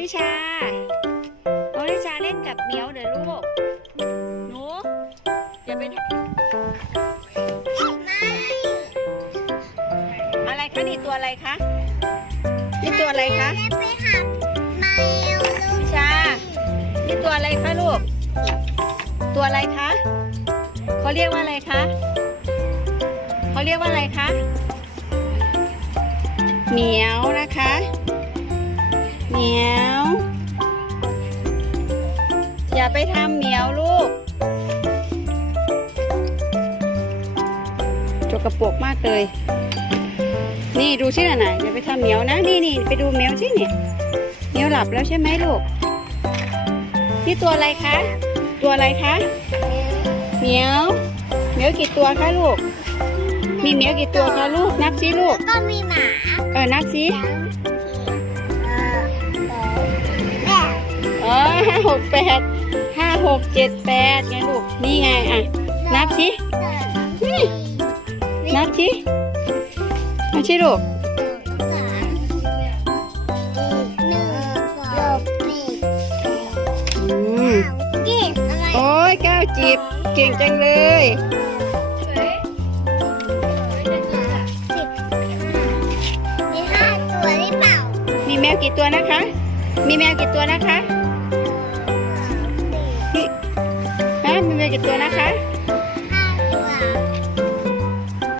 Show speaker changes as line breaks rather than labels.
นิชาน้องนิชาเล่นกับเหมียวเดี๋ยวลูก หนู อย่าไปทำอะไรคะนี่ตัวอะไรคะ นี่ตัวอะไรคะ
ไปหาแมวลู
นิชา นี่ตัวอะไรคะลูก ตัวอะไรคะ เขาเรียกว่าอะไรคะ เขาเรียกว่าอะไรคะ เหมียวนะคะเอย่าไปทำเหมียวลูกจกกระปรกมากเลย นี่ดูสิน่ะนะอย่าไปทำเหมียวนะ นี่นี่ไปดูแมวสิเนี่ยเหมียวหลับแล้วใช่ไหมลูก นี่ตัวอะไรคะ ตัวอะไรคะเหมียวเหมียวกี่ตัวคะลูก มีเหมียวกี่ตัวคะลูก นับสิลูก
แล้วก็มีหมา
เออ นับสิ ห้าหกแปดห้าหกเจ็ดแปดไงลูก นี่ไงอะ นับสินี่นับสินับสิลูกอืมโอ้ยก้าวจีบ เก่งจังเลย
มีห้าตัวหรือเปล่า
มีแมวกี่ตัวนะคะ มีแมวกี่ตัวนะคะ นี่ฮะมีเมวกี่ตัวนะคะ